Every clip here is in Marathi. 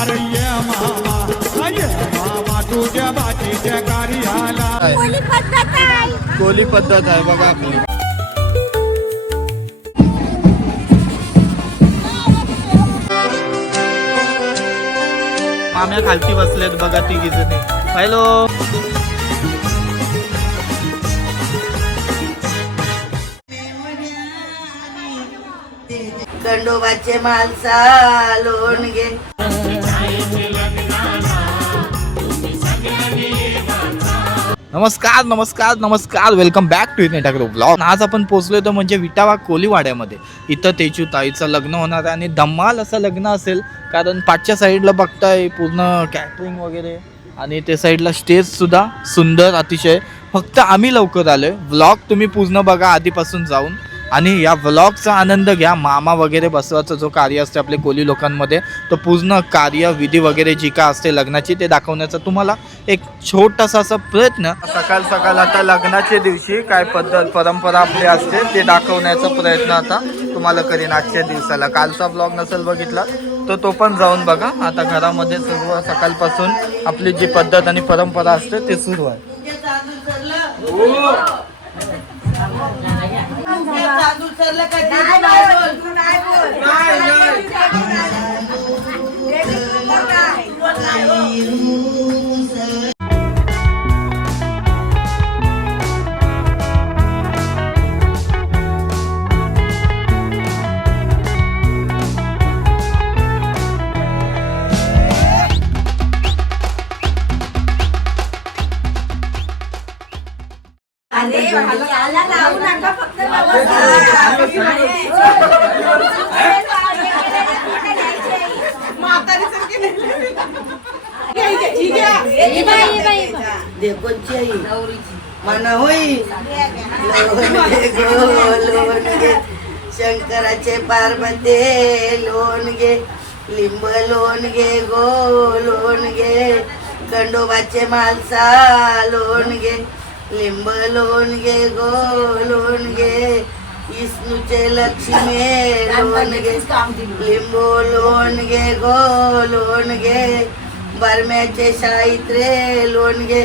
अरे ये मामा तुझ्या बाजीच्या कार्याला कोली पद्धत आहे बघा आपली. माम्या खालती बसलेत बघा तिघी जणी. हॅलो खंडोबाचे मालसा लोणगे. नमस्कार नमस्कार नमस्कार, वेलकम बॅक टू नेटाग्रो ब्लॉग. आज आपण पोहोचलोय तो म्हणजे विटावा कोलीवाड्यामध्ये. इथं तेजू ताईचं लग्न होणार आहे आणि धम्माल असं लग्न असेल, कारण पाठच्या साईडला बघताय पूर्ण कॅटरिंग वगैरे आणि ते साईडला स्टेज सुद्धा सुंदर अतिशय. फक्त आम्ही लवकर आलोय. व्लॉग तुम्ही पूर्ण बघा आधीपासून जाऊन आणि या व्लॉगचा आनंद घ्या. मामा वगैरे बसवायचं जो कार्य असते आपले कोली लोकांमध्ये, तो पूर्ण कार्य विधी वगैरे जी का असते लग्नाची ते दाखवण्याचा तुम्हाला एक छोटासा असा प्रयत्न. सकाळ सकाळ आता लग्नाच्या दिवशी काय पद्धत परंपरा आपली असते ते दाखवण्याचा प्रयत्न आता तुम्हाला करीन आजच्या दिवसाला. कालचा ब्लॉग नसेल बघितला तर तो पण जाऊन बघा. आता घरामध्ये सर्व सकाळपासून आपली जी पद्धत आणि परंपरा असते ते सुरू आहे. मना होई लोणगे शंकराचे पार्वते लोणगे लिंब लोणगे गो लोणगे खंडोबाचे मालसा लोणगे लिंब लोणगे गो लोणगे विष्णूचे लक्ष्मी लोणगे लिंबो लोणगे गो लोणगे बरम्याचे साहित्रे लोणगे.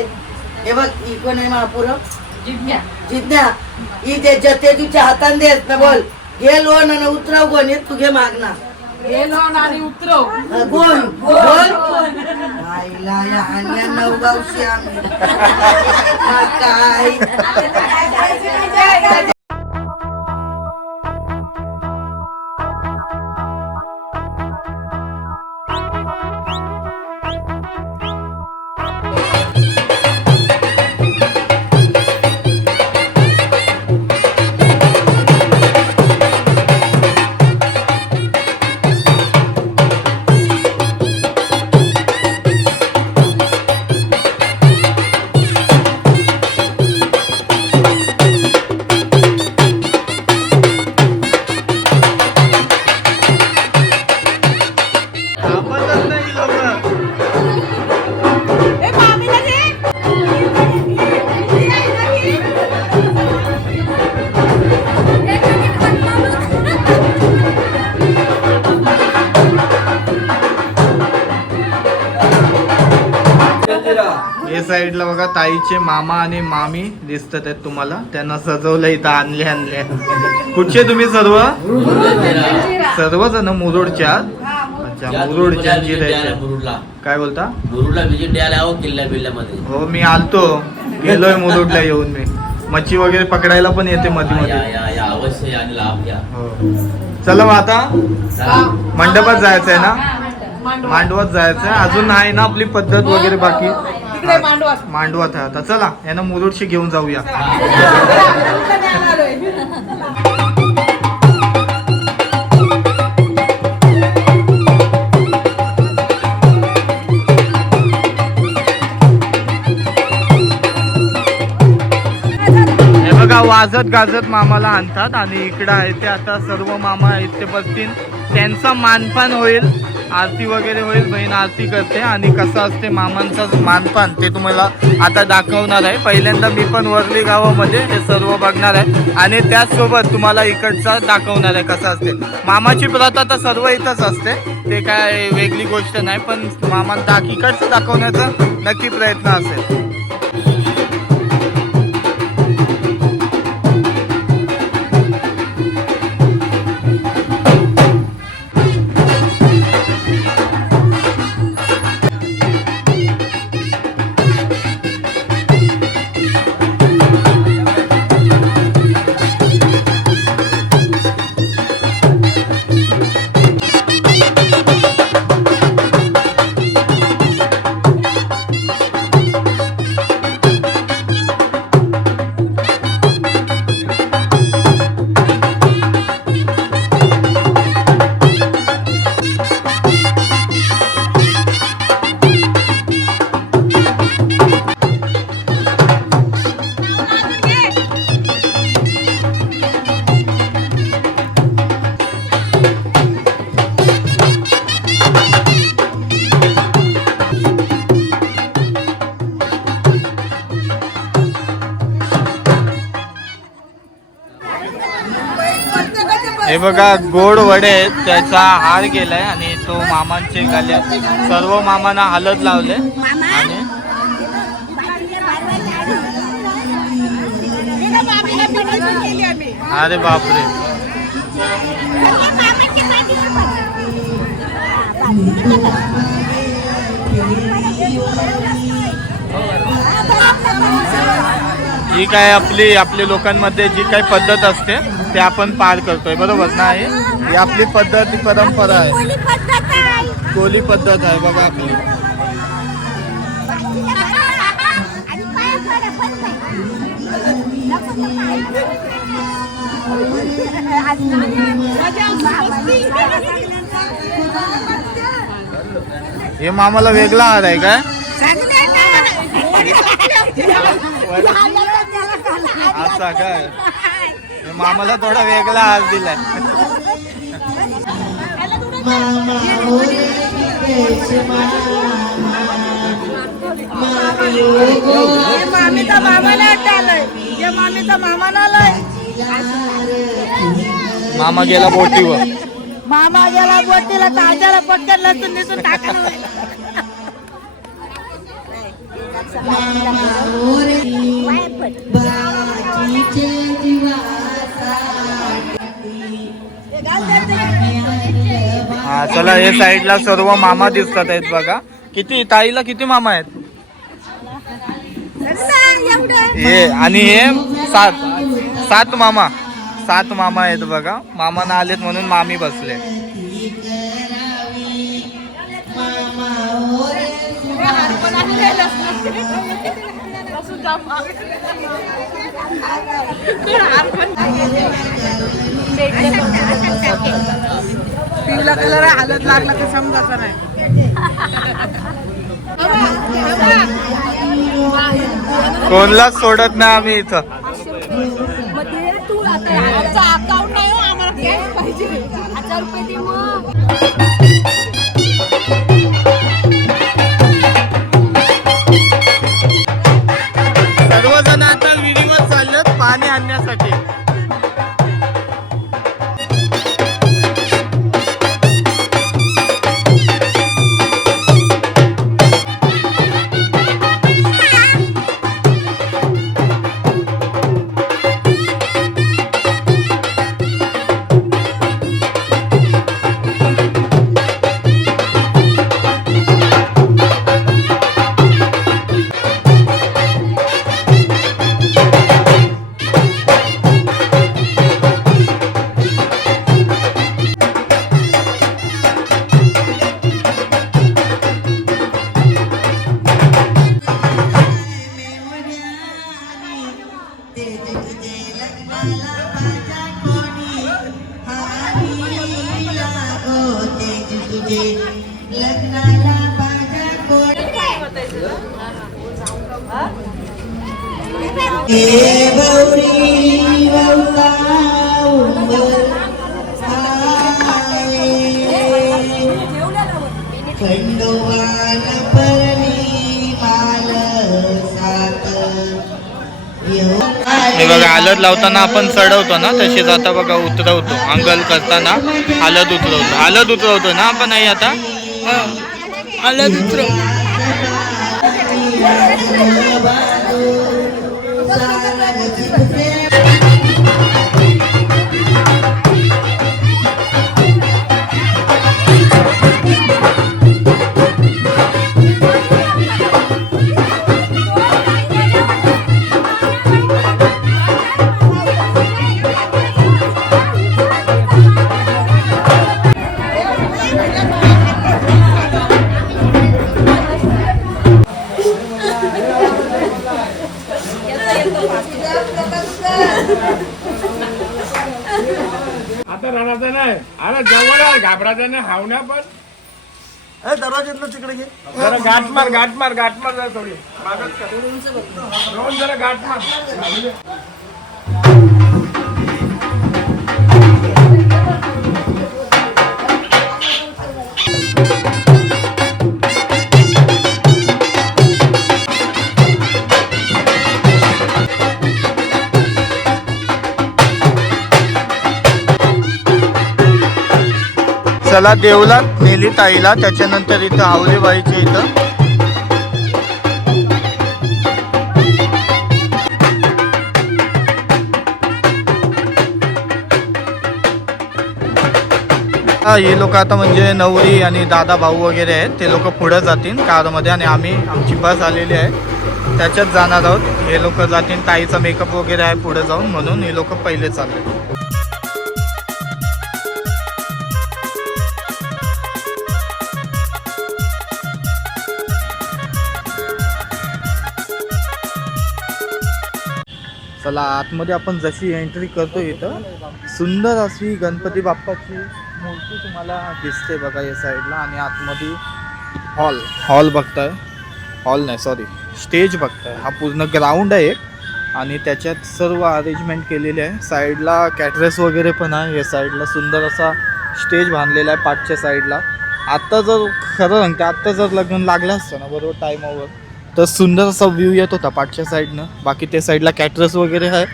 हे बघ ही कोण आहे महापुर जिज्ञा ही ते जते तुझ्या हातान देत ना. बोल घे लोण आणि उतरव. कोण तू घे मागणार हे लोण आणि उतरव कोण बोल. आईला या आणल्या नवगावशी आम्ही काय. या साईडला बघा ताईचे मामा आणि मामी दिसतात आहेत तुम्हाला. त्यांना सजवलं इथं आणले. कुठचे तुम्ही सर्वजण मुरुडच्या? अच्छा, मुरुडच्या. काय बोलता? मुरुडला व्हिजिट द्यायला आहो किल्ल्या बिल्ल्यामध्ये. हो मी आलतो, गेलोय मुरुडला येऊन. मी मच्छी वगैरे पकडायला पण येते मध्ये मध्ये. अवश्य आणि लाभ घ्या. हो चला मग आता मंडपात जायचंय ना? मांडवात जायचंय. अजून आहे ना आपली पद्धत वगैरे बाकी मांडवात आहे. आता चला यांना मुरुडशी घेऊन जाऊया. बघा वाजत गाजत मामाला आणतात आणि इकडं आहे ते आता सर्व मामा इथे बसतील. त्यांचा मानपान होईल, आरती वगैरे होईल. बहीण आरती करते आणि कसं असते मामांचं मानपान ते तुम्हाला आता दाखवणार आहे. पहिल्यांदा मी पण वरली गावामध्ये हे सर्व बघणार आहे आणि त्याचसोबत तुम्हाला इकडचा दाखवणार आहे कसं असते. मामाची प्रथा तर सर्व इथंच असते. ते काय वेगळी गोष्ट नाही, पण मामा इकडचं दाखवण्याचा नक्की प्रयत्न असेल. हे बघा गोड वडे आहेत, त्याचा हार केलाय आणि तो मामांचे गल्यात सर्व मामांना हलत लावले. आणि अरे बापरे, ही काय आपली लोकांमध्ये जी काही पद्धत असते ते आपण पार करतोय, बरोबर ना? ही आपली पद्धत, परंपरा आहे, कोली पद्धत आहे बघा आपली. हे मामाला वेगळा हार आहे काय? असा काय? मामाला थोडा वेगळा हार दिलाय. मामा गेला बोटीवर. मामा गेला बोटीला, ताजाला पटकन लसून दिसून टाकायला. हा चला, हे साईडला सर्व मामा दिसतात आहेत बघा. किती ताईला किती मामा आहेत? हे आणि हे सात मामा आहेत बघा. मामाना आलेत म्हणून मामी बसले. पिवळा कलर हालत लागला तर समजायचं नाही. कोणलाच सोडत नाही आम्ही इथं. सर्वजण आता विहिरीवर चाललेत पाणी आणण्यासाठी. खंडोबान परली माल सात हे बघा हळद लावताना आपण चढवतो ना, तसेच आता बघा उतरवतो. अंगल करताना हळद उतरवतो ना आपण. नाही आता हळद उतरव. आता रडायचं नाही, अरे जवळ घाबरायचं नाही, हावण्या पण दरवाज्यातलं तिकडे घे. जरा गाठ मार जरा थोडी मागच कर. रोहन जरा गाठ मार. चला देवलात नेली ताईला, त्याच्यानंतर इथं आवलेबाईच्या इथं हे लोक आता म्हणजे नवरी आणि दादा भाऊ वगैरे आहेत, ते लोक पुढे जातील कारमध्ये आणि आम्ही आमची बस आलेली आहे त्याच्यात जाणार आहोत. हे लोक जातील, ताईचा मेकअप वगैरे आहे पुढे जाऊन, म्हणून हे लोक पहिले चालले. चला आतमध्ये आपण जशी एंट्री करतो इथं सुंदर अशी गणपती बाप्पाची मूर्ती तुम्हाला दिसते बघा या साईडला. आणि आतमध्ये हॉल बघताय, हॉल नाही सॉरी स्टेज बघताय. हा पूर्ण ग्राउंड आहे एक आणि त्याच्यात सर्व अरेंजमेंट केलेली आहे. साईडला कॅटरेस वगैरे पण आहे. या साईडला सुंदर असा स्टेज बांधलेला आहे पाठच्या साईडला. आत्ता जर खरं सांगते, आत्ता जर लग्न लागलं असतं ना बरोबर टायमावर, तर सुंदर असा व्ह्यू येत होता पाठच्या साईडनं. बाकी त्या साईडला कॅटरस वगैरे आहे.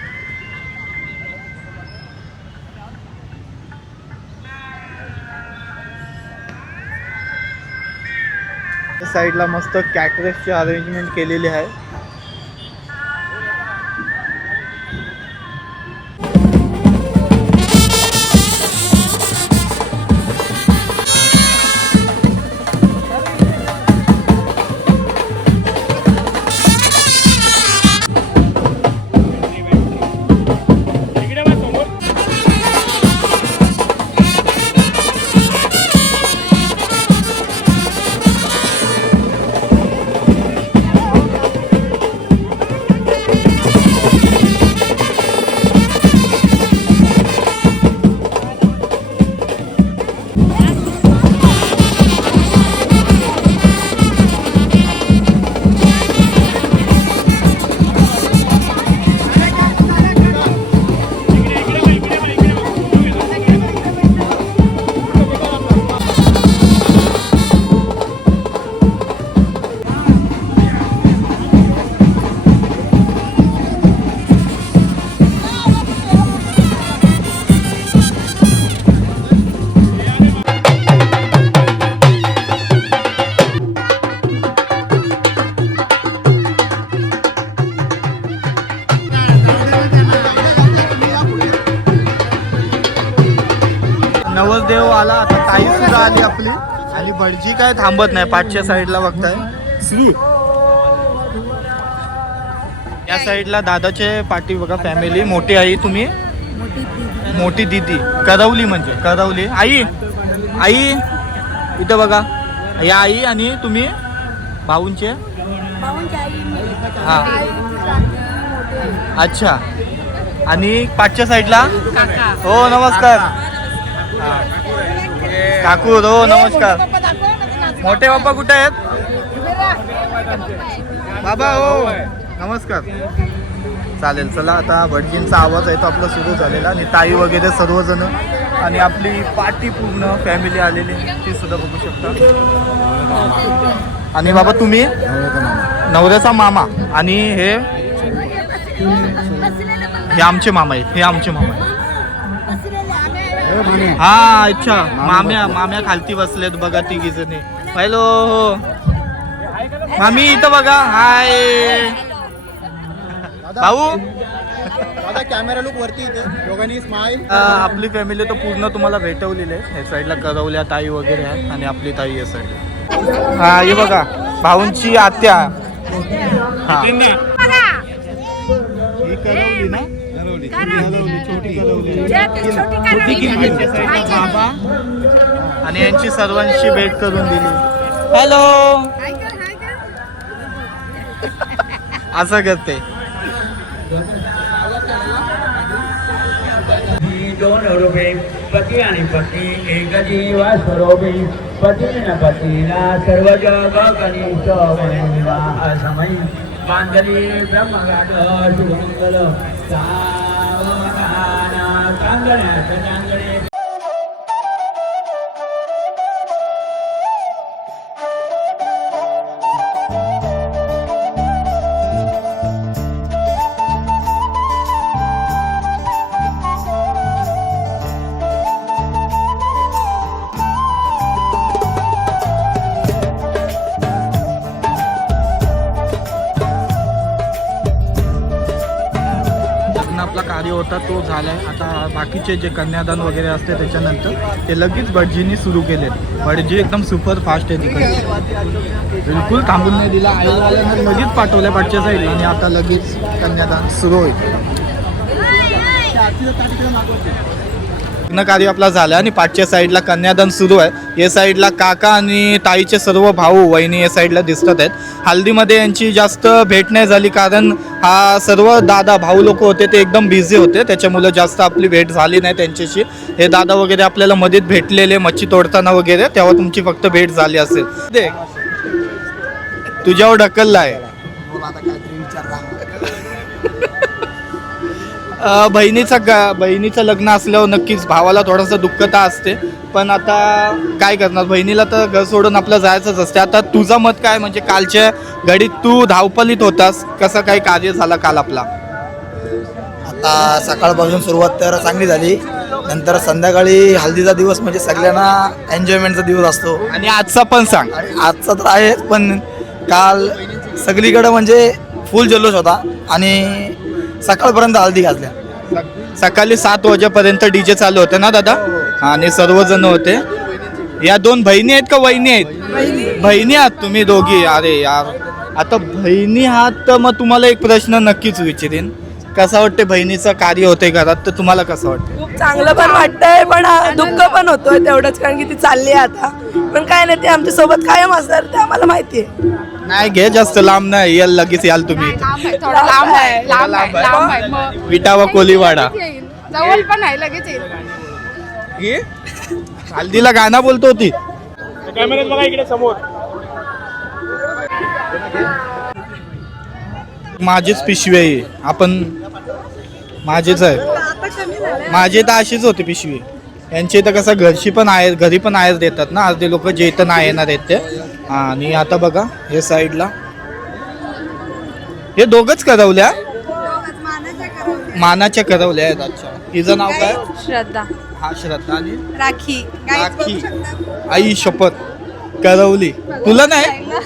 त्या साईडला मस्त कॅटरसची अरेंजमेंट केलेली आहे. नवरदेव आला, आता ताई सुद्धा आली आपली आणि भटजी काय थांबत नाही पाठच्या साईडला बघताय. श्री या साईडला दादाचे पाठी बघा फॅमिली. मोठी आई, तुम्ही मोठी दीदी, करवली म्हणजे करवली. आई इथं बघा, या आई आणि तुम्ही भाऊंचे. हा अच्छा. आणि पाठच्या साईडला हो नमस्कार काकू. हो नमस्कार. मोठे बाप्पा कुठे आहेत बाबा? हो नमस्कार. चालेल चला, आता भटजींचा आवाज आहे तो आपला सुरू झालेला आणि ताई वगैरे सर्वजण आणि आपली पार्टी पूर्ण फॅमिली आलेली ती सुद्धा बघू शकता. आणि बाबा तुम्ही नवऱ्याचा मामा आणि हे हे आमचे मामा आहेत, हे आमचे मामा आहेत. हा अच्छा, माम्या खालती बसलेत बघा तिघी जणी. हॅलो मामी इथं बघा. हाय भाऊ. कॅमेरा लुक वरती दोघांनी स्माइल. आपली फॅमिली तर पूर्ण तुम्हाला भेटवलेली आहे. या साईडला करवल्या ताई वगैरे आहे आणि आपली ताई या साईडला. हा हे बघा भाऊंची आत्या. हा ही करवली ना, छोटी करवली बाबा आणि यांची सर्वांशी भेट करून दिली. हॅलो असं करते. दोन रूपे पती आणि पत्नी एक जीवा स्वरूपी पतीन पतीला सर्व जग कनिष्ठ विवाह समयी बांधली ब्रह्मगाठ शुभमंगल सावधाना चांगण्यात चांगणे. आपला कार्य होता तो झालाय. आता बाकीचे जे कन्यादान वगैरे असते त्याच्यानंतर ते लगेच भटजींनी सुरू केले. भटजी एकदम सुपर फास्ट आहे तिकडे, बिलकुल थांबून नाही दिला. आईवाल्यांना लगेच पाठवल्या पाठच्या साईडला आणि आता लगेच कन्यादान सुरू होईल. लग्न कार्य आपला झालं आणि पाठच्या साईडला कन्यादान सुरू आहे. या साईडला काका आणि ताईचे सर्व भाऊ वहिनी या साईडला दिसतात आहेत. हल्दीमध्ये यांची जास्त भेट नाही झाली कारण हा सर्व दादा भाऊ लोक होते ते एकदम बिझी होते, त्याच्यामुळे जास्त आपली भेट झाली नाही त्यांच्याशी. हे दादा वगैरे आपल्याला मध्येच भेटलेले मच्छी तोडताना वगैरे, तेव्हा तुमची फक्त भेट झाली असेल. देख तुझ्यावर ढकलला आहे. बहिणीचं लग्न असल्यावर नक्कीच भावाला थोडंसं दुःखता असते, पण आता काय करणार, बहिणीला तर घर सोडून आपलं जायचंच असते. आता तुझं मत काय, म्हणजे कालच्या घडीत तू धावपलीत होतास, कसं काही कार्य झालं काल आपला? आता सकाळपासून सुरुवात तर चांगली झाली, नंतर संध्याकाळी हल्दीचा दिवस म्हणजे सगळ्यांना एन्जॉयमेंटचा दिवस असतो. आणि आजचा पण सांग. आणि आजचा तर आहेच, पण काल सगळीकडे म्हणजे फुल जल्लोष होता आणि सकाळपर्यंत हल्दी घातल्या. सकाळी 7 वाजेपर्यंत डीजे चालू होते ना दादा, आणि सर्वजण होते. या दोन बहिणी आहेत का वहिनी आहेत? बहिणी आहात तुम्ही दोघी? अरे यार, आता बहिणी आहात तर मग तुम्हाला एक प्रश्न नक्कीच विचारेन, कसं वाटते बहिणीचं कार्य होते घरात, तर तुम्हाला कसं वाटतं? खूप चांगलं पण वाटतंय, पण दुःख पण होतोय तेवढंच, कारण की ती चालली आहे आता. पण काय नाही, ते आमच्या सोबत कायम असणार ते आम्हाला माहिती आहे. नाही घे, जास्त लांब नाही, याल लगेच याल तुम्ही इथं. थोडा लांब आहे, लांब आहे. मग विटावा कोलीवाडा जवळ पण आहे, लगेच येईल. हल्दीला गाणं बोलतो होती. कॅमेऱ्यात बघा इकडे समोर. माझीच पिशवी आहे, आपण माझीच आहे. माझी तर अशीच होती पिशवी. यांची तर कसं घरची पण आहे, घरी पण आहेर देतात ना अर्धे लोक, जे इथं नाही येणार आहेत ते. आणि आता बघा हे साईडला हे दोघंच करवल्या, मानाच्या करवल्या आहेत. अच्छा, हिचं नाव काय? श्रद्धा. हा श्रद्धा. आणि राखी. राखी. आई शपथ करवली तुला नाही.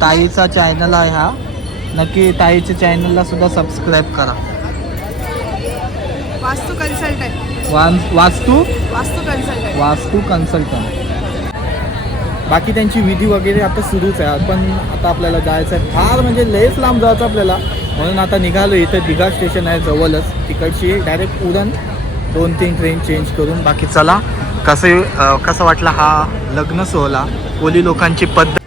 ताईचा चॅनल आहे हा, नक्की ताईच्या चॅनलला सुद्धा सबस्क्राईब करा. वास्तू कन्सल्टंट. वास्तू वास्तू कन्सल्टंट. वास्तू कन्सल्टंट. बाकी त्यांची विधी वगैरे आता सुरूच आहे. पण आता आपल्याला जायचं आहे फार म्हणजे लयच लांब जायचं आपल्याला, म्हणून आता निघालो. इथं दिघा स्टेशन आहे जवळच, तिकडची डायरेक्ट उडण 2-3 ट्रेन चेंज करून. बाकी चला कसं वाटला हा लग्न सोहळा, कोली लोकांची पद्धत.